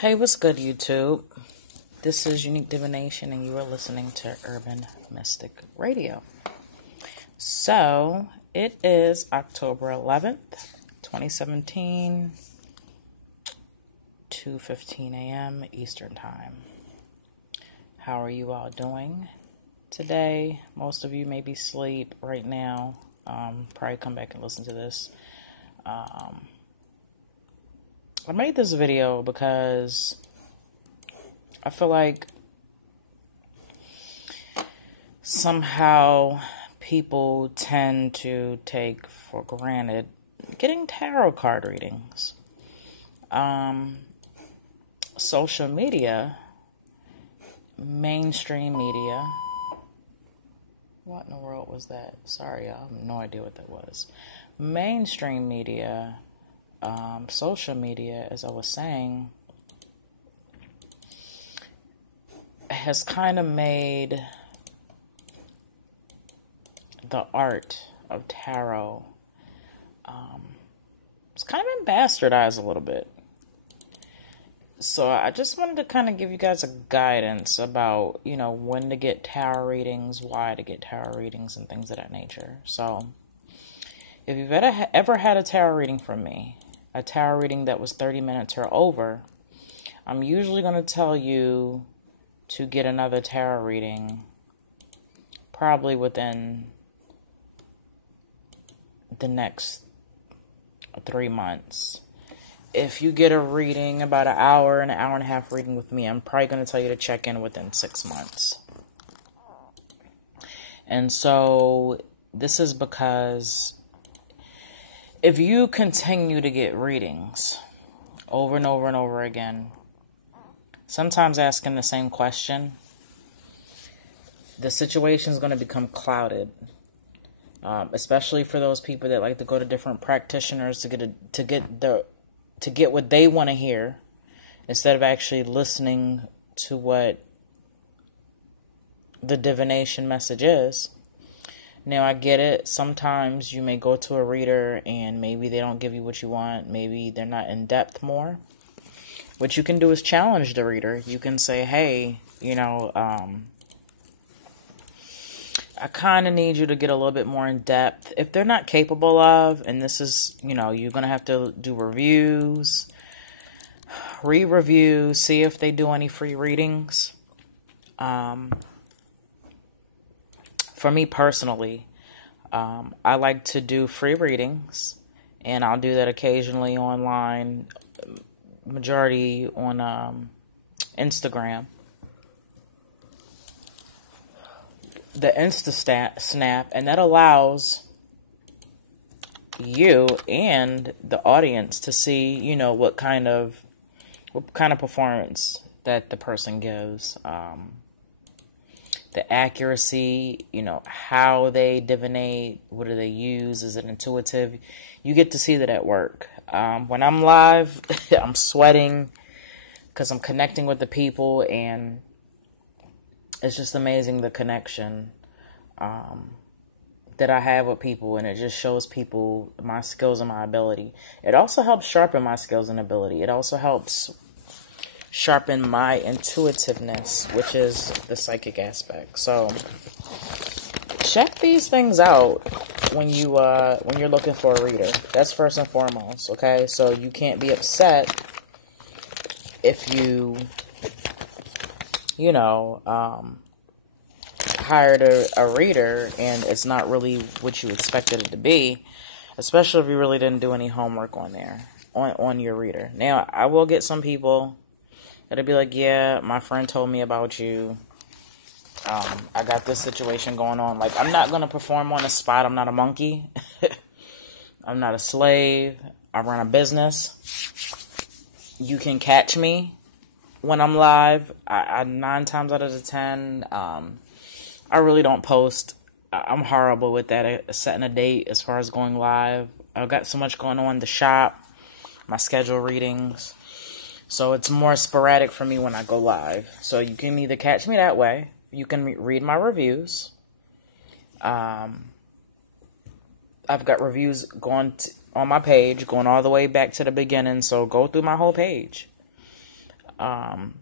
Hey, what's good, YouTube? This is Unique Divination, and you are listening to Urban Mystic Radio. So, it is October 11th, 2017, 2:15 a.m. Eastern Time. How are you all doing today? Most of you may be asleep right now. Probably come back and listen to this. I made this video because I feel like somehow people tend to take for granted getting tarot card readings. Social media, mainstream media. What in the world was that? Sorry, y'all. I have no idea what that was. Mainstream media, social media, as I was saying, has kind of made the art of tarot, it's kind of been bastardized a little bit. So I just wanted to kind of give you guys a guidance about, when to get tarot readings, why to get tarot readings, and things of that nature. So if you've ever had a tarot reading from me, a tarot reading that was 30 minutes or over, I'm usually going to tell you to get another tarot reading probably within the next 3 months. If you get a reading, about an hour and a half reading with me, I'm probably going to tell you to check in within 6 months. And so this is because if you continue to get readings over and over and over again, sometimes asking the same question, the situation is going to become clouded. Especially for those people that like to go to different practitioners to get what they want to hear, instead of actually listening to what the divination message is. Now, I get it. Sometimes you may go to a reader and maybe they don't give you what you want. Maybe they're not in depth more. What you can do is challenge the reader. You can say, hey, I kind of need you to get a little bit more in depth. If they're not capable of, and this is, you're going to have to do reviews, re-review, see if they do any free readings. For me personally, I like to do free readings, and I'll do that occasionally online, majority on Instagram. The Snap, and that allows you and the audience to see, what kind of performance that the person gives, the accuracy, how they divinate, what do they use, is it intuitive? You get to see that at work. When I'm live, I'm sweating because I'm connecting with the people, and it's just amazing, the connection that I have with people, and it just shows people my skills and my ability. It also helps sharpen my skills and ability. It also helps sharpen my intuitiveness, which is the psychic aspect. So check these things out when you're looking for a reader. That's first and foremost, okay? So you can't be upset if you hired a reader and it's not really what you expected it to be, especially if you really didn't do any homework on your reader. Now, I will get some people that'll be like, yeah, my friend told me about you. I got this situation going on. Like, I'm not going to perform on the spot. I'm not a monkey. I'm not a slave. I run a business. You can catch me when I'm live. I 9 times out of the 10, I really don't post. I'm horrible with that, setting a date as far as going live. I've got so much going on in the shop, my schedule readings. So it's more sporadic for me when I go live. So you can either catch me that way. You can read my reviews. I've got reviews going on my page, going all the way back to the beginning. So go through my whole page. And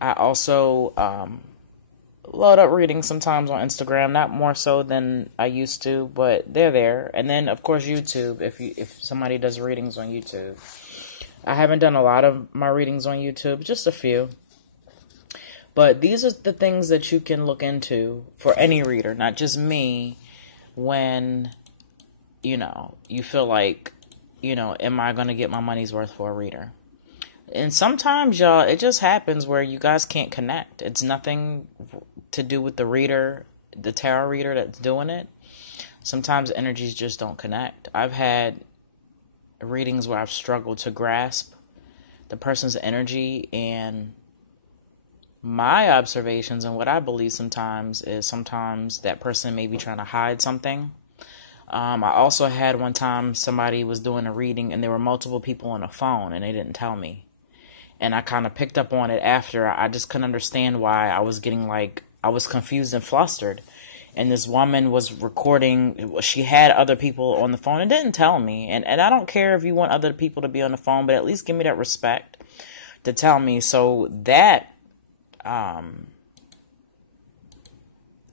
I also load up readings sometimes on Instagram, not more so than I used to, but they're there. And then, of course, YouTube, if somebody does readings on YouTube. I haven't done a lot of my readings on YouTube, just a few. But these are the things that you can look into for any reader, not just me, when, you feel like, am I going to get my money's worth for a reader? And sometimes, y'all, it just happens where you guys can't connect. It's nothing to do with the reader, the tarot reader that's doing it. Sometimes energies just don't connect. I've had readings where I've struggled to grasp the person's energy, and my observations and what I believe sometimes is sometimes that person may be trying to hide something. I also had one time somebody was doing a reading and there were multiple people on the phone and they didn't tell me. And I kind of picked up on it after. I just couldn't understand why I was getting I was confused and flustered. And this woman was recording. She had other people on the phone and didn't tell me. And I don't care if you want other people to be on the phone, but at least give me that respect to tell me. So that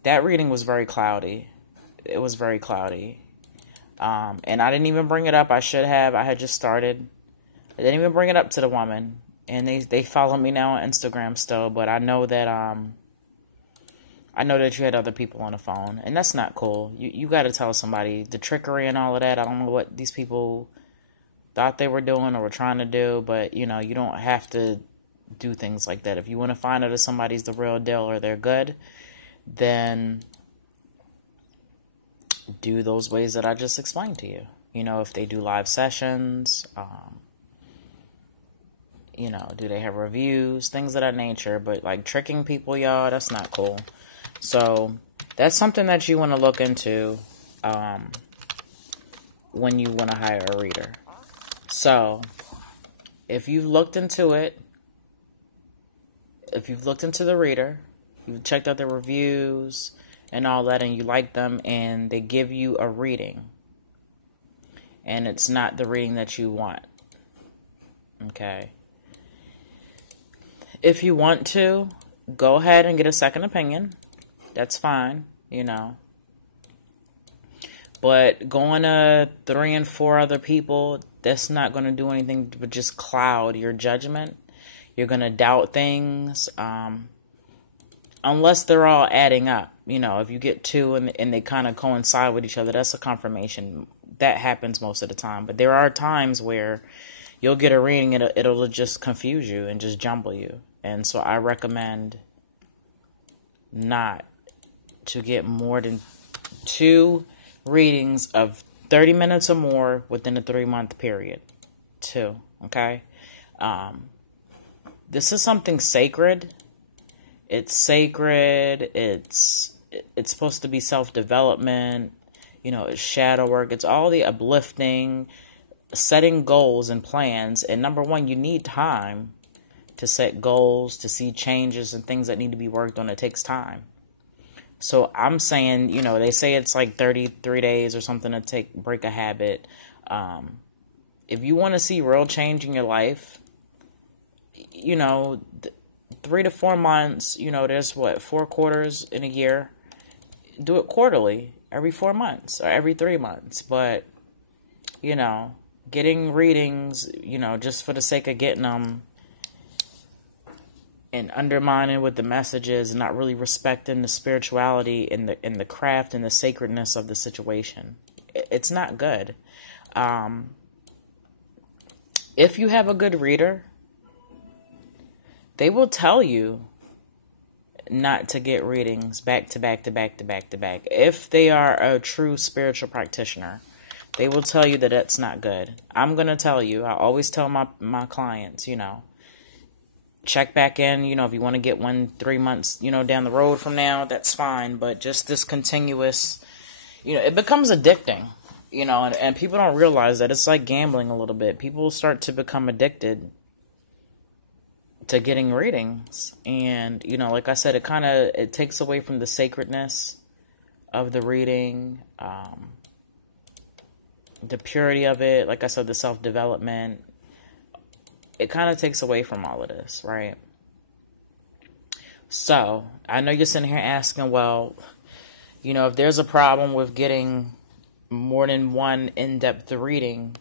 reading was very cloudy. It was very cloudy. And I didn't even bring it up. I should have. I had just started. I didn't even bring it up to the woman. And they follow me now on Instagram still. But I know that you had other people on the phone. And that's not cool. You got to tell somebody. The trickery and all of that. I don't know what these people thought they were doing or were trying to do. But, you don't have to do things like that. If you want to find out if somebody's the real deal or they're good, then do those ways that I just explained to you. If they do live sessions, do they have reviews, things of that nature. But like tricking people, y'all, that's not cool. So that's something that you want to look into when you want to hire a reader. So if you've looked into it, if you've looked into the reader, you've checked out the reviews and all that, and you like them, and they give you a reading, and it's not the reading that you want, okay? If you want to, go ahead and get a second opinion. That's fine, But going to 3 and 4 other people, that's not going to do anything but just cloud your judgment. You're going to doubt things, unless they're all adding up. If you get 2 and they kind of coincide with each other, that's a confirmation. That happens most of the time. But there are times where you'll get a reading and it'll just confuse you and just jumble you. And so I recommend not to get more than 2 readings of 30 minutes or more within a 3-month period. 2, okay? This is something sacred. It's sacred. It's supposed to be self-development. It's shadow work. It's all the uplifting, setting goals and plans. And number 1, you need time to set goals, to see changes and things that need to be worked on. It takes time. So I'm saying, they say it's like 33 days or something to break a habit. If you want to see real change in your life, 3 to 4 months, there's 4 quarters in a year. Do it quarterly, every 4 months or every 3 months. But, getting readings, just for the sake of getting them and undermining what the message is and not really respecting the spirituality and the craft and the sacredness of the situation. It's not good. If you have a good reader, they will tell you not to get readings back to back to back to back to back. If they are a true spiritual practitioner, they will tell you that that's not good. I'm going to tell you, I always tell my clients, check back in, if you want to get 3 months, down the road from now, that's fine. But just this continuous, it becomes addicting, and people don't realize that it's like gambling a little bit. People start to become addicted to getting readings. And, like I said, it takes away from the sacredness of the reading, the purity of it. Like I said, the self-development, it kind of takes away from all of this, right? So, I know you're sitting here asking, well, you know, if there's a problem with getting more than one in-depth reading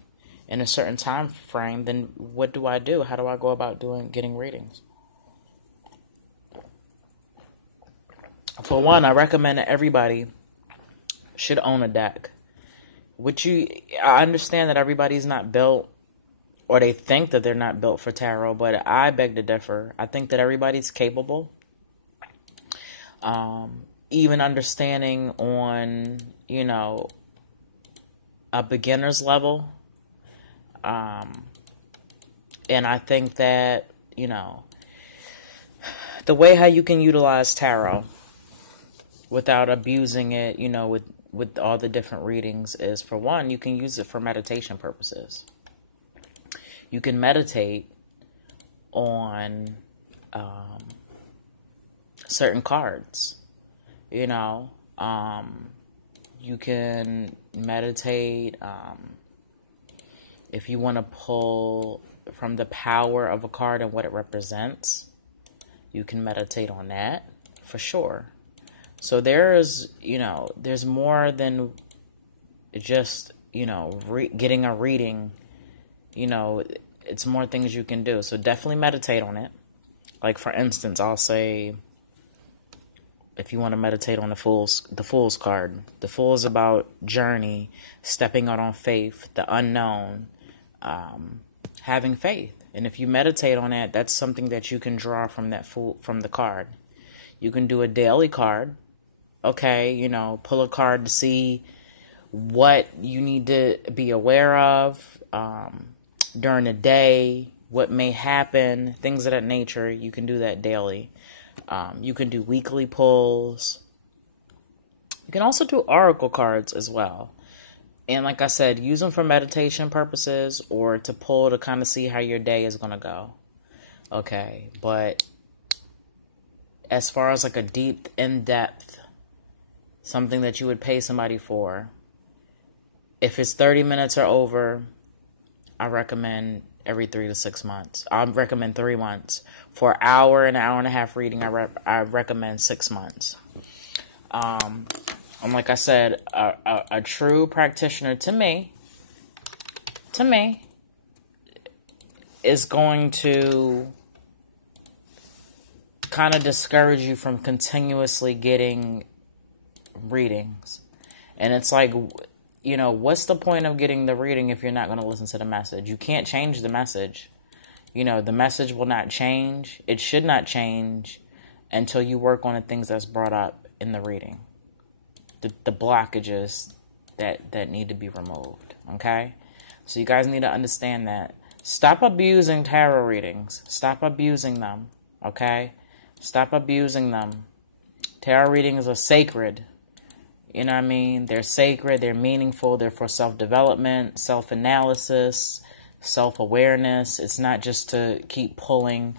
in a certain time frame, then what do I do? How do I go about getting readings? For one, I recommend that everybody should own a deck. I understand that everybody's not built, or they think that they're not built for tarot, but I beg to differ. I think that everybody's capable. Even understanding on, you know, a beginner's level. And I think that, you know, the way how you can utilize tarot without abusing it, you know, with all the different readings is, for one, you can use it for meditation purposes. You can meditate on certain cards, you know. You can meditate if you want to pull from the power of a card and what it represents. You can meditate on that for sure. So there's, you know, there's more than just, you know, getting a reading. You know, it's more things you can do. So definitely meditate on it. Like, for instance, I'll say, if you want to meditate on the Fool's card. The Fool is about journey, stepping out on faith, the unknown, having faith. And if you meditate on that, that's something that you can draw from the card. You can do a daily card. Okay, you know, pull a card to see what you need to be aware of during the day, what may happen, things of that nature. You can do that daily. You can do weekly pulls. You can also do oracle cards as well. And like I said, use them for meditation purposes or to pull to kind of see how your day is going to go. Okay, but as far as like a deep, in-depth, something that you would pay somebody for, if it's 30 minutes or over, I recommend every 3 to 6 months. I recommend 3 months. For an hour and a half reading, I recommend 6 months. And like I said, a true practitioner to me, is going to kind of discourage you from continuously getting readings. And it's like, you know, what's the point of getting the reading if you're not going to listen to the message? You can't change the message. You know, the message will not change. It should not change until you work on the things that's brought up in the reading. The blockages that need to be removed. Okay? So you guys need to understand that. Stop abusing tarot readings. Stop abusing them. Okay? Stop abusing them. Tarot readings are sacred. You know what I mean? They're sacred, they're meaningful, they're for self-development, self-analysis, self-awareness. It's not just to keep pulling,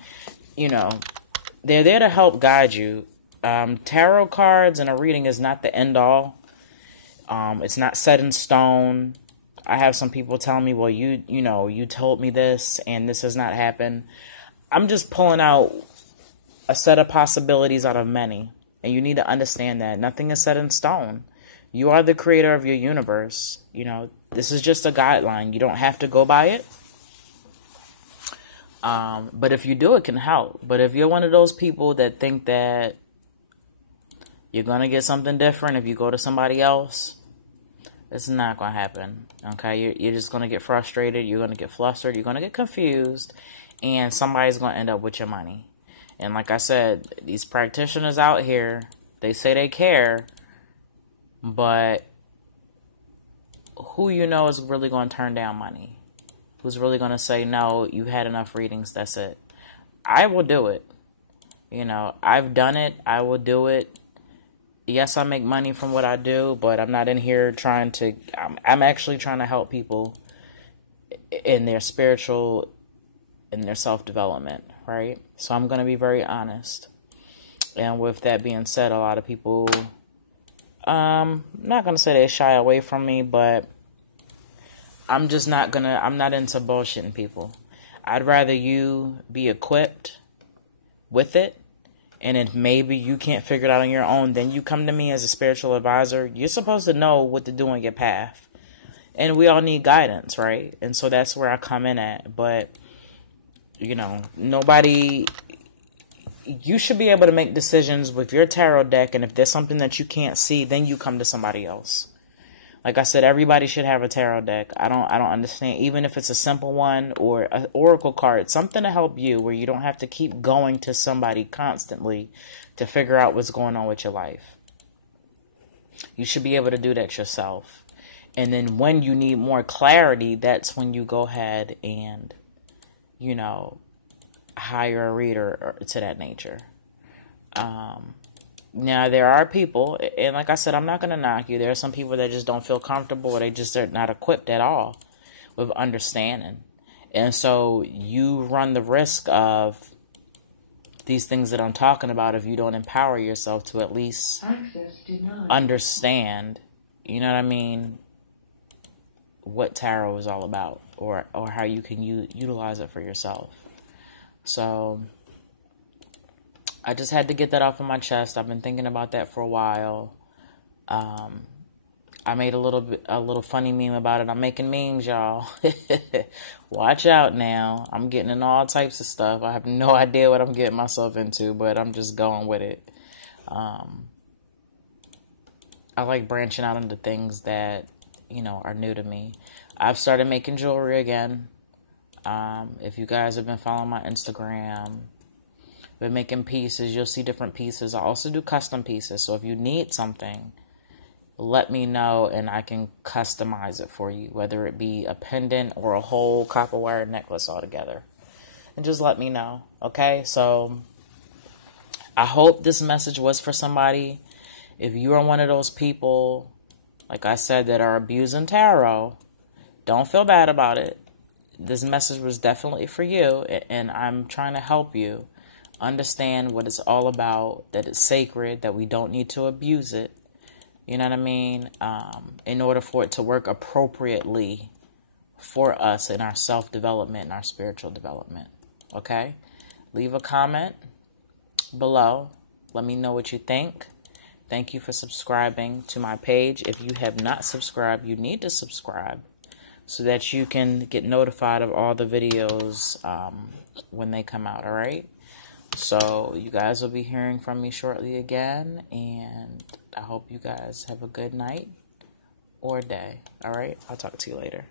you know. They're there to help guide you. Tarot cards and a reading is not the end-all. It's not set in stone. I have some people telling me, well, you told me this and this has not happened. I'm just pulling out a set of possibilities out of many. And you need to understand that nothing is set in stone. You are the creator of your universe. You know, this is just a guideline. You don't have to go by it. But if you do, it can help. But if you're one of those people that think that you're going to get something different if you go to somebody else, it's not going to happen. Okay? You're just going to get frustrated. You're going to get flustered. You're going to get confused. And somebody's going to end up with your money. And like I said, these practitioners out here, they say they care, but who you know is really going to turn down money? Who's really going to say, no, you've had enough readings, that's it. I will do it. You know, I've done it. I will do it. Yes, I make money from what I do, but I'm not in here trying to, I'm actually trying to help people in their spiritual, in their self-development. Right? So I'm going to be very honest. And with that being said, a lot of people, I'm not going to say they shy away from me, but I'm just not going to, I'm not into bullshitting people. I'd rather you be equipped with it, and if maybe you can't figure it out on your own, then you come to me as a spiritual advisor. You're supposed to know what to do on your path. And we all need guidance, right? And so that's where I come in at. But, you know, you should be able to make decisions with your tarot deck. And if there's something that you can't see, then you come to somebody else. Like I said, everybody should have a tarot deck. I don't understand, even if it's a simple one or an oracle card, something to help you where you don't have to keep going to somebody constantly to figure out what's going on with your life. You should be able to do that yourself. And then when you need more clarity, that's when you go ahead and, you know, hire a reader or to that nature. Now, there are people, and like I said, I'm not going to knock you. There are some people that just don't feel comfortable, or they just are not equipped at all with understanding. And so you run the risk of these things that I'm talking about if you don't empower yourself to at least understand, you know what I mean, what tarot is all about, or how you can utilize it for yourself. So I just had to get that off of my chest. I've been thinking about that for a while. I made a little funny meme about it. I'm making memes, y'all. Watch out now. I'm getting in all types of stuff. I have no idea what I'm getting myself into, but I'm just going with it. I like branching out into things that, you know, are new to me. I've started making jewelry again. If you guys have been following my Instagram, been making pieces, you'll see different pieces. I also do custom pieces. So if you need something, let me know and I can customize it for you, whether it be a pendant or a whole copper wire necklace altogether. And just let me know. Okay? So I hope this message was for somebody. If you are one of those people, like I said, that are abusing tarot, don't feel bad about it. This message was definitely for you, and I'm trying to help you understand what it's all about, that it's sacred, that we don't need to abuse it, you know what I mean, in order for it to work appropriately for us in our self-development and our spiritual development, okay? Leave a comment below. Let me know what you think. Thank you for subscribing to my page. If you have not subscribed, you need to subscribe so that you can get notified of all the videos when they come out, all right? So you guys will be hearing from me shortly again, and I hope you guys have a good night or day, all right? I'll talk to you later.